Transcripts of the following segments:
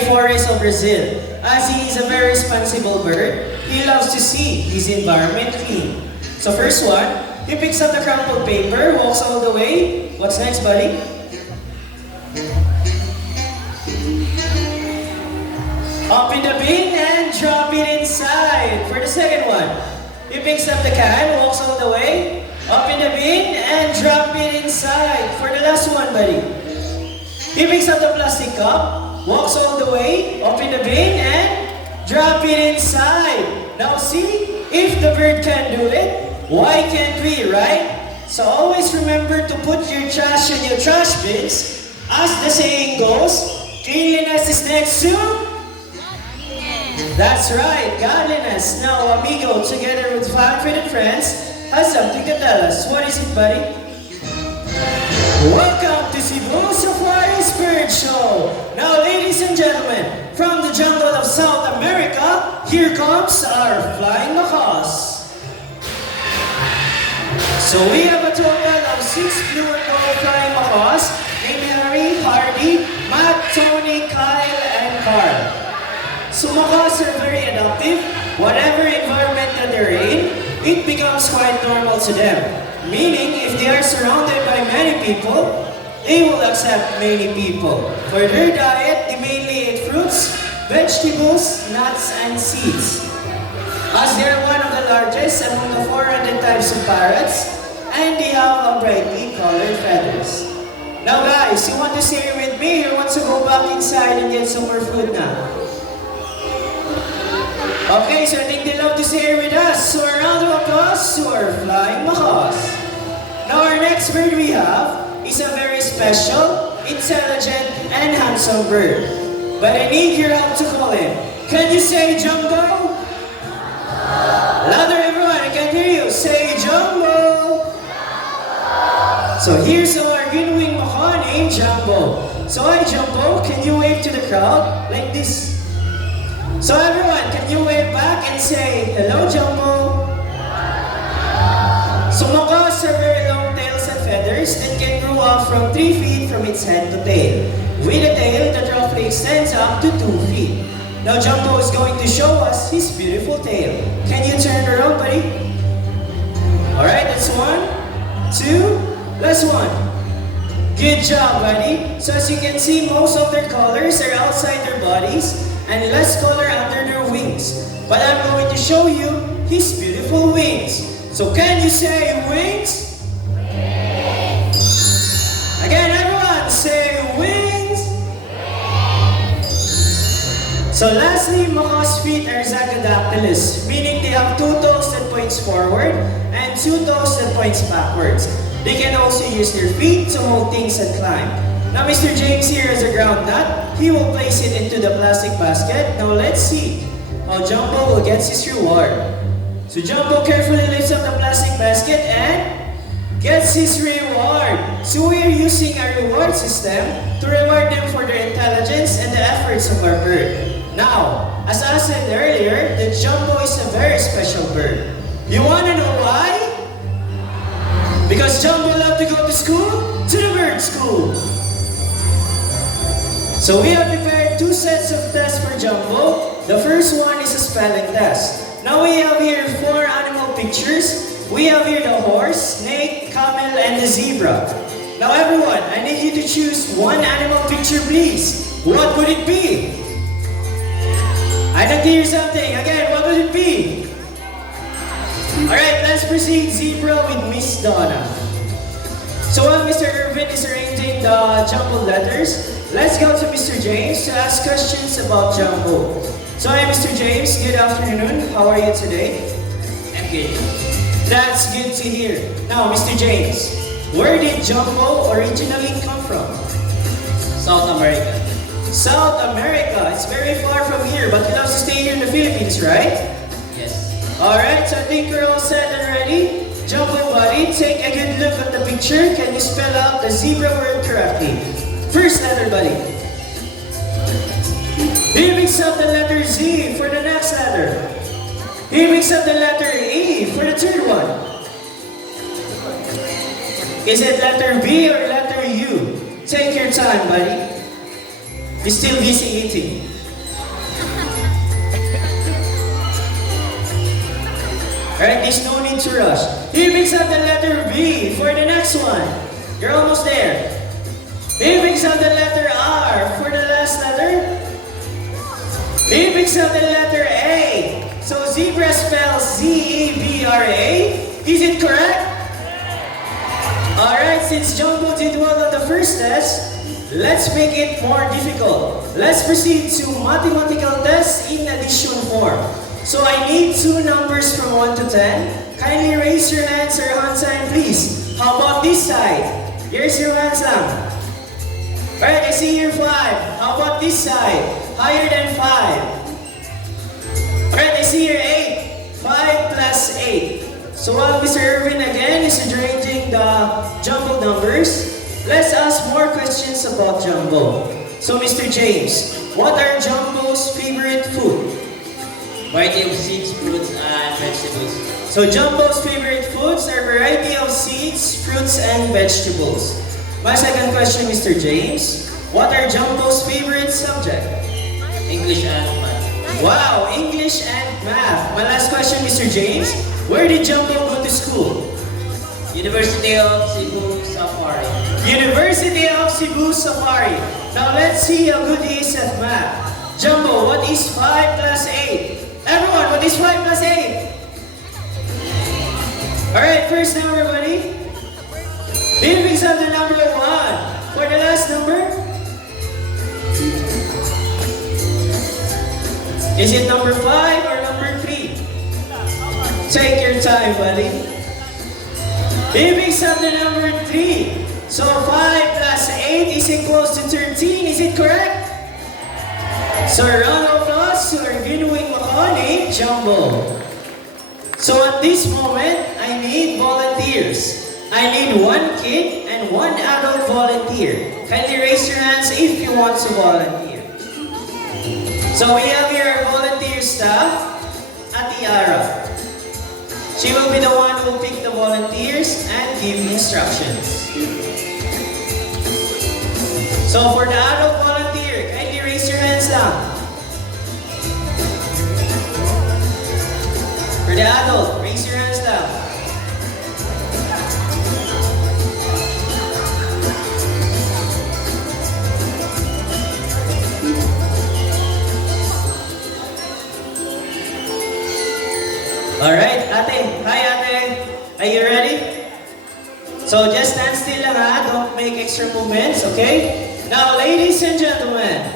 forest of Brazil. As he is a very responsible bird, he loves to see his environment clean. So first one, he picks up the crumpled paper, walks all the way. What's next, buddy? Up in the bin and drop it inside. For the second one, he picks up the can, walks all the way. Up in the bin and drop it inside. For the last one, buddy. He picks up the plastic cup, walks all the way, up in the bin and drop it inside. Now see, if the bird can do it, why can't we, right? So always remember to put your trash in your trash bins. As the saying goes, cleanliness is next to... That's right, godliness. Now, amigo, together with confident friends, has something to tell us. What is it, buddy? Welcome to Cebu Safari's Bird Show. Now, ladies and gentlemen, from the jungle of South America, here comes our flying macaws. So we have a total of 6 blue and gold flying macaws named Harry, Hardy, Matt, Tony, Kyle, and Carl. So macaws are very adaptive. Whatever environment that they're in, it becomes quite normal to them. Meaning, if they are surrounded by many people, they will accept many people. For their diet, they mainly eat fruits, vegetables, nuts, and seeds. As they are one of the largest among the 400 types of parrots, and they have brightly colored feathers. Now guys, you want to stay with me or want to go back inside and get some more food now? Okay, so I think they love to stay here with us. So a round of applause to our flying macaws. Now our next bird we have is a very special, intelligent, and handsome bird. But I need your help to call him. Can you say Jumbo? Louder everyone, I can hear you. Say Jumbo! So here's our green-winged macaw named Jumbo. So hi Jumbo, can you wave to the crowd like this? So everyone, can you wave back and say, hello Jumbo? So macaws are very long tails and feathers that can grow up from 3 feet from its head to tail, with a tail that roughly extends up to 2 feet. Now Jumbo is going to show us his beautiful tail. Can you turn around, buddy? Alright, that's 1, 2, last one. Good job, buddy. So as you can see, most of their colors are outside their bodies and less color under their wings. But I'm going to show you his beautiful wings. So can you say wings? Wings. Again, everyone, say wings. Wings. So lastly, macaws' feet are zygodactylous, meaning they have 2 toes that points forward and 2 toes that points backwards. They can also use their feet to hold things and climb. Now Mr. James here has a ground nut. He will place it into the plastic basket. Now let's see how Jumbo will get his reward. So Jumbo carefully lifts up the plastic basket and gets his reward. So we are using a reward system to reward them for their intelligence and the efforts of our bird. Now, as I said earlier, the Jumbo is a very special bird. You want to know why? Because Jumbo loves to go to school, to the bird school. So we have prepared 2 sets of tests for Jumbo. The first one is a spelling test. Now we have here 4 animal pictures. We have here the horse, snake, camel, and the zebra. Now everyone, I need you to choose one animal picture, please. What would it be? I don't hear something. Again, what would it be? Alright, let's proceed. Zebra with Miss Donna. So while Mr. Irvin is arranging the Jumbo letters, let's go to Mr. James to ask questions about Jumbo. So hi Mr. James, good afternoon. How are you today? I'm good. That's good to hear. Now Mr. James, where did Jumbo originally come from? South America. South America. It's very far from here, but he loves to stay here in the Philippines, right? Yes. Alright, so I think you're all set and ready. Jumbo buddy, take a good look at the picture. Can you spell out the zebra word correctly? First letter, buddy. He picks up the letter Z for the next letter. He picks up the letter E for the third one. Is it letter B or letter U? Take your time, buddy. He's still busy eating. Alright, there's no need to rush. Here picks up the letter B for the next one. You're almost there. Here picks up the letter R for the last letter. Here picks up the letter A. So zebra spells Z-E-B-R-A. Is it correct? Alright, since Jumbo did well on the first test, let's make it more difficult. Let's proceed to mathematical test in addition form. So I need two numbers from 1 to 10. Kindly raise your hands or hand sign, please. How about this side? Here's your hands lang. Alright, I see here 5. How about this side? Higher than 5. Alright, I see here 8. 5 plus 8. So while Mr. Irvin again is arranging the jumbled numbers, let's ask more questions about Jumbo. So Mr. James, what are Jumbo's favorite food? Variety of seeds, fruits, and vegetables. So Jumbo's favorite foods are variety of seeds, fruits, and vegetables. My second question, Mr. James, what are Jumbo's favorite subject? English and math. Wow, English and math. My last question, Mr. James, where did Jumbo go to school? University of Cebu Safari. University of Cebu Safari. Now let's see how good he is at math. Jumbo, what is 5 plus 8? Everyone, what is 5 plus 8? Alright, first number, buddy. Then picks up the number 1. For the last number? Is it number 5 or number 3? Take your time, buddy. Then picks up the number 3. So 5 plus 8 is equals to 13. Is it correct? So a round of applause to our Ginuwing Makoni, Jumbo. So at this moment, I need volunteers. I need one kid and one adult volunteer. Kindly raise your hands if you want to volunteer. So we have here our volunteer staff, Atiara. She will be the one who will pick the volunteers and give instructions. So for the adult volunteer, kindly raise your hands down. For the adult, raise your hands down. Alright, ate. Hi, ate. Are you ready? So just stand still lang ha. Don't make extra movements, okay? Now, ladies and gentlemen.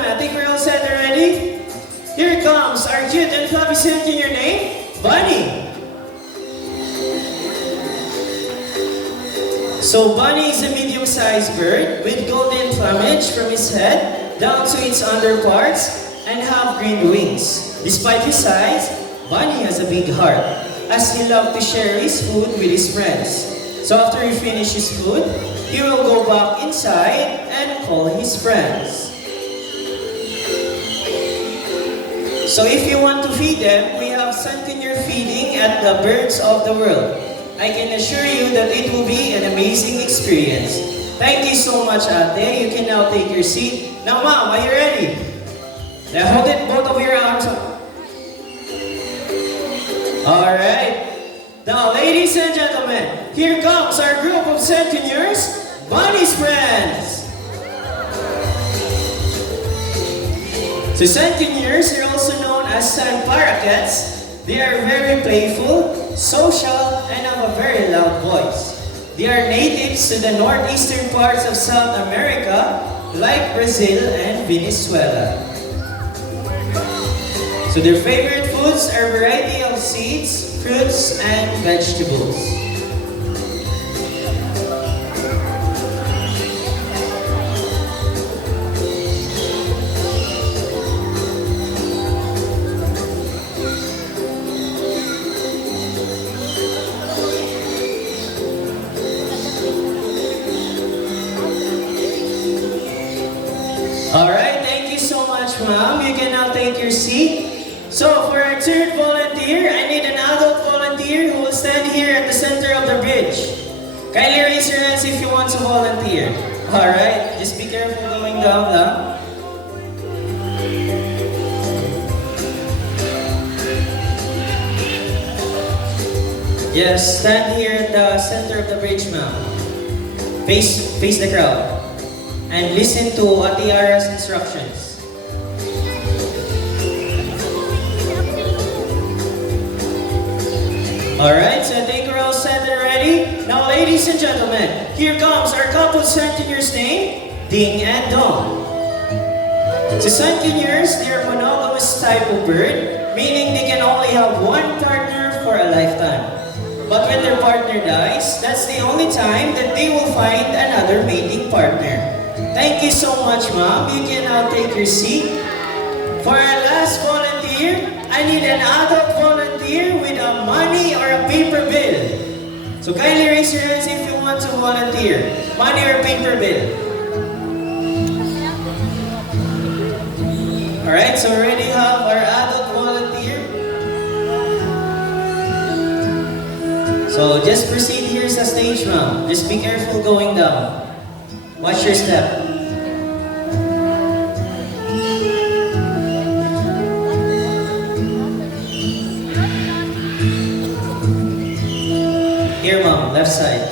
I think we're all set already. Here comes our cute and fluffy senior name, Bunny. So Bunny is a medium-sized bird with golden plumage from his head down to its underparts and have green wings. Despite his size, Bunny has a big heart as he loves to share his food with his friends. So after he finishes his food, he will go back inside and call his friends. So if you want to feed them, we have Centennial feeding at the Birds of the World. I can assure you that it will be an amazing experience. Thank you so much, Ate. You can now take your seat. Now, Mom, are you ready? Now hold it, both of your arms up. Alright. Now, ladies and gentlemen, here comes our group of Centennials, Bunny's friends. So Centennials are also known as sand parakeets. They are very playful, social, and have a very loud voice. They are natives to the northeastern parts of South America, like Brazil and Venezuela. So their favorite foods are a variety of seeds, fruits, and vegetables. Alright, thank you so much, Ma'am. You can now take your seat. So for our third volunteer, I need an adult volunteer who will stand here at the center of the bridge. Kindly raise your hands if you want to volunteer. Alright, just be careful going down lang. Yes, stand here at the center of the bridge, ma'am. Face the crowd. And listen to Ate Ara's instructions. Alright, so I think we're all set and ready. Now, ladies and gentlemen, here comes our couple centennials name, Ding and Dong. So centennials, they are monogamous type of bird, meaning they can only have one partner for a lifetime. But when their partner dies, that's the only time that they will find another mating partner. Thank you so much, Mom. You can now take your seat. For our last volunteer, I need an adult volunteer with a money or a paper bill. So kindly raise your hands if you want to volunteer. Money or paper bill. Alright, so we already have our adult volunteer. So just proceed here sa stage, ma'am. Just be careful going down. Watch your step. Here, ma'am, left side.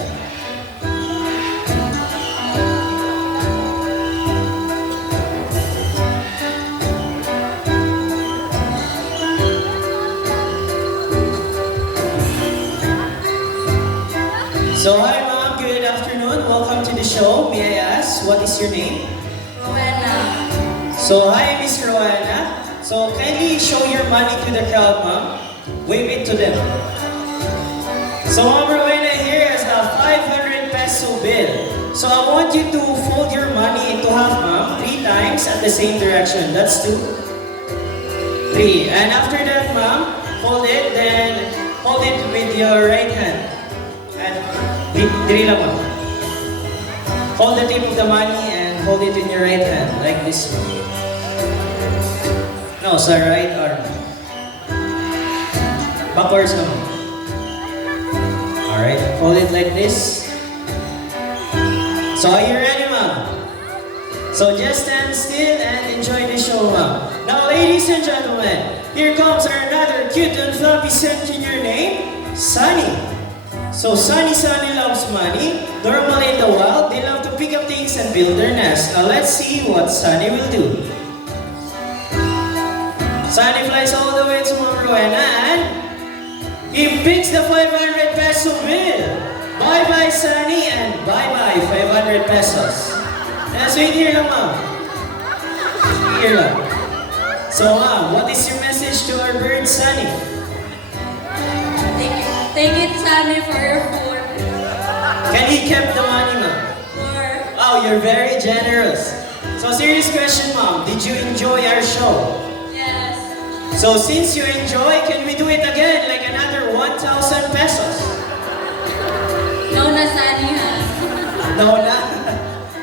So, hi, ma'am. Good afternoon. Welcome to the show. May I ask, what is your name? Rowena. So, hi, Miss Rowena. So, kindly show your money to the crowd, ma'am. Wave it to them. So, Ma'am Rowena here has a 500 peso bill. So, I want you to fold your money into half, ma'am, 3 times at the same direction. That's 2, 3. And after that, ma'am, fold it, then hold it with your right hand. And diri lang, ma'am. Hold the tip of the money and hold it in your right hand, like this. No, sa right arm. Backwards naman. Alright, hold it like this. So are you ready, ma'am? So just stand still and enjoy the show, ma'am. Now, ladies and gentlemen, here comes our another cute and fluffy centennial name, Sunny. So Sunny loves money. Normally in the wild, they love to pick up things and build their nest. Now let's see what Sunny will do. Sunny flies all the way to Ma'am Rowena and he picks the 500 peso bill. Bye-bye, Sunny, and bye-bye, 500 pesos. Let's wait here lang, ma'am. Here lang. So, ma'am, what is your message to our bird, Sunny? Thank you, Sunny, for your food. Can he keep the money, ma'am? Oh, you're very generous. So, serious question, ma'am. Did you enjoy our show? Yes. So, since you enjoy, can we do it again, like another 1,000 pesos? No na, Sunny, ha? No, na.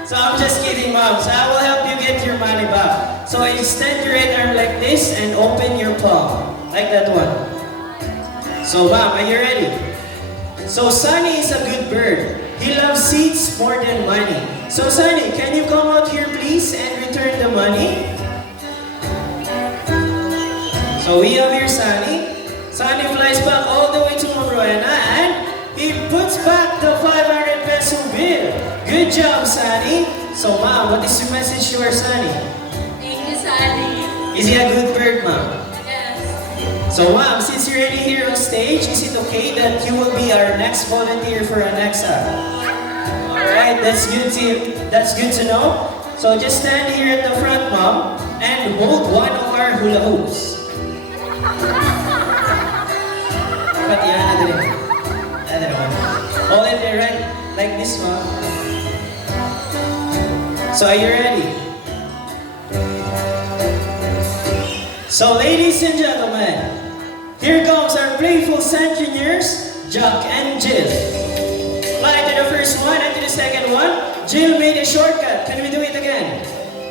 So I'm just kidding, ma'am. So I will help you get your money back. So extend your right arm like this and open your palm. Like that one. So ma'am, are you ready? So Sunny is a good bird. He loves seeds more than money. So Sunny, can you come out here please and return the money? So we have here Sunny. Sunny flies back all the way to Ma'am Rowena and he puts back the 500 peso bill. Good job, Sunny. So, ma'am, what is your message to our Sunny? Thank you, Sunny. Is he a good bird, ma'am? Yes. So, ma'am, since you're already here on stage, is it okay that you will be our next volunteer for our next act? Alright, that's good to know. So, just stand here at the front, ma'am, and hold one of our hula hoops. Pati yan na din. Hold it there, right? Like this one. So are you ready? So ladies and gentlemen, here comes our playful centennials, Jack and Jill. Fly to the first one and to the second one. Jill made a shortcut. Can we do it again?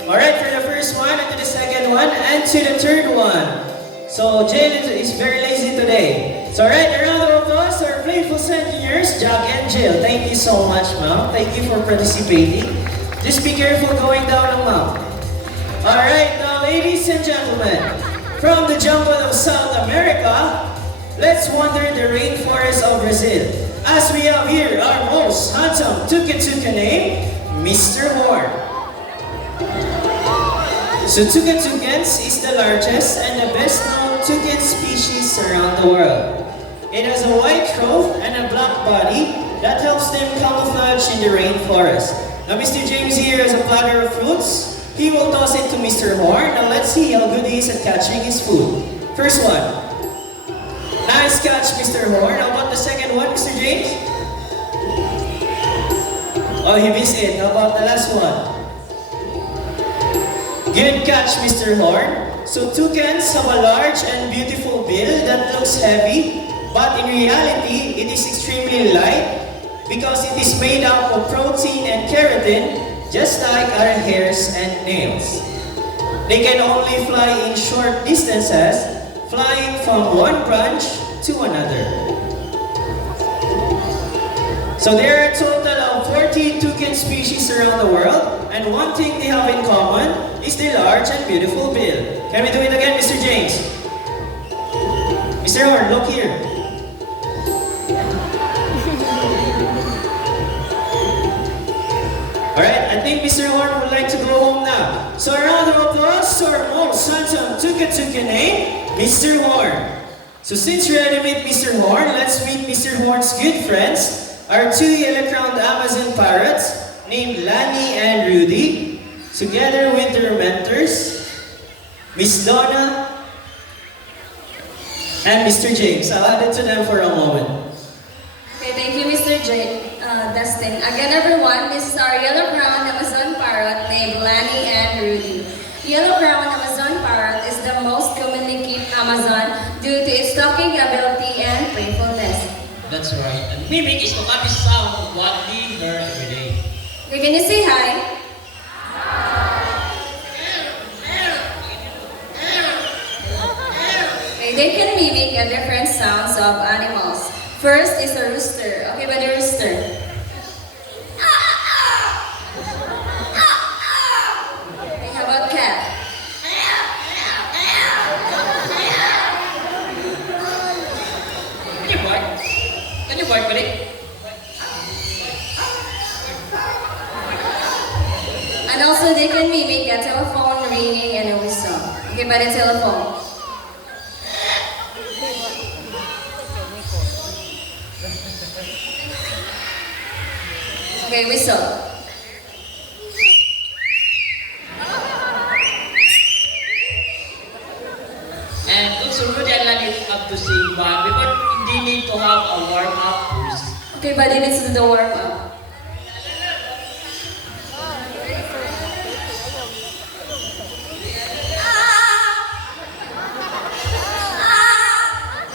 Alright, for the first one and to the second one and to the third one. So Jill is very lazy today. So alright, a round of applause to our playful seniors, Jack and Jill. Thank you so much, ma'am. Thank you for participating. Just be careful going down, ma'am. Alright, now ladies and gentlemen, from the jungle of South America, let's wander the rainforest of Brazil. As we have here our most handsome tuca-tuca name, Mr. Horn. So tuca-tucans is the largest and the best known toucan species around the world. It has a white throat and a black body that helps them camouflage in the rainforest. Now Mr. James here has a platter of fruits. He will toss it to Mr. Horn. Now let's see how good he is at catching his food. First one. Nice catch, Mr. Horn. How about the second one, Mr. James? Oh, he missed it. How about the last one? Good catch, Mr. Horn. So toucans have a large and beautiful bill that looks heavy, but in reality, it is extremely light because it is made up of protein and keratin, just like our hairs and nails. They can only fly in short distances, flying from one branch to another. So there are a total of 40 toucan species around the world, and one thing they have in common is their large and beautiful bill. Can we do it again, Mr. James? Mr. Horn, look here. Alright, I think Mr. Horn would like to go home now. So a round of applause to our most handsome tuca-tuca name, Mr. Horn. So since you're ready to meet Mr. Horn, let's meet Mr. Horn's good friends, our two yellow-crowned Amazon parrots named Lani and Rudy, together with their mentors, Miss Donna and Mr. James. I'll add it to them for a moment. Okay, thank you, Mr. Dustin. Again, everyone, this is our yellow-crowned Amazon parrot named Lani and Rudy. Yellow-crowned Amazon parrot is the most commonly kept Amazon due to its talking ability and playfulness. That's right. And mimic is to copy sound of what we heard every day. Okay, can you say hi? Okay, they can mimic different sounds of animals. First is a rooster. Okay, by the rooster. Okay, how about cat? Can you bark? Can you bark, buddy? And also they can mimic a telephone ringing and a whistle. Okay, by the telephone. Okay, whistle. And also Rudy and Lani have to sing back because they need to have a warm-up first. Okay, but they need to do the warm up.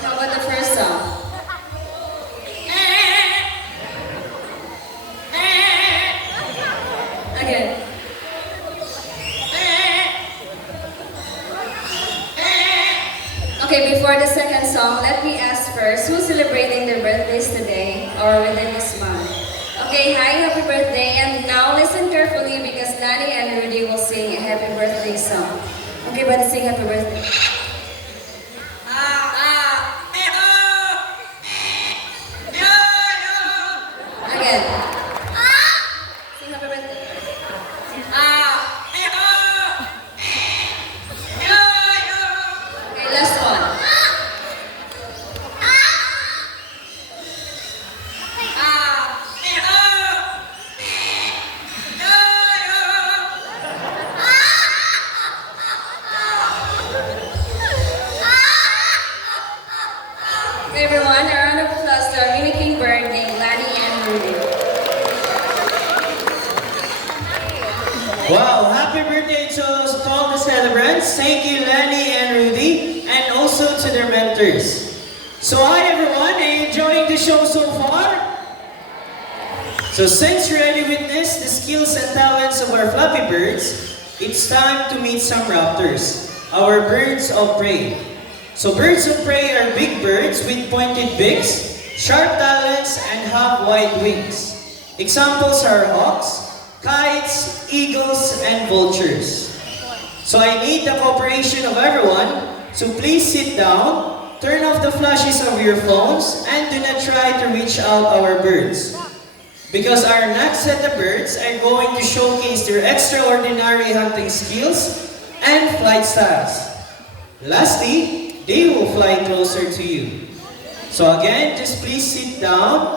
How about the first song? Again. Okay, before the second song, let me ask first, who's celebrating their birthdays today or within this month? Okay, hi, happy birthday, and now listen carefully because Lani and Rudy will sing a happy birthday song. Okay, but sing happy birthday. Again. Sing happy birthday. Okay, last one. Okay, everyone, a round of applause to our mimicking bird named Lani and Rudy. Wow, happy birthday to all the celebrants. Thank you, Lani and Rudy, and also to their mentors. So hi everyone, are you enjoying the show so far? So since you already witnessed the skills and talents of our fluffy birds, it's time to meet some raptors, our birds of prey. So birds of prey are big birds with pointed beaks, sharp talons, and have wide wings. Examples are hawks, kites, eagles, and vultures. So I need the cooperation of everyone, so please sit down, turn off the flashes of your phones, and do not try to reach out our birds. Because our next set of birds are going to showcase their extraordinary hunting skills and flight styles. Lastly, they will fly closer to you. So again, just please sit down.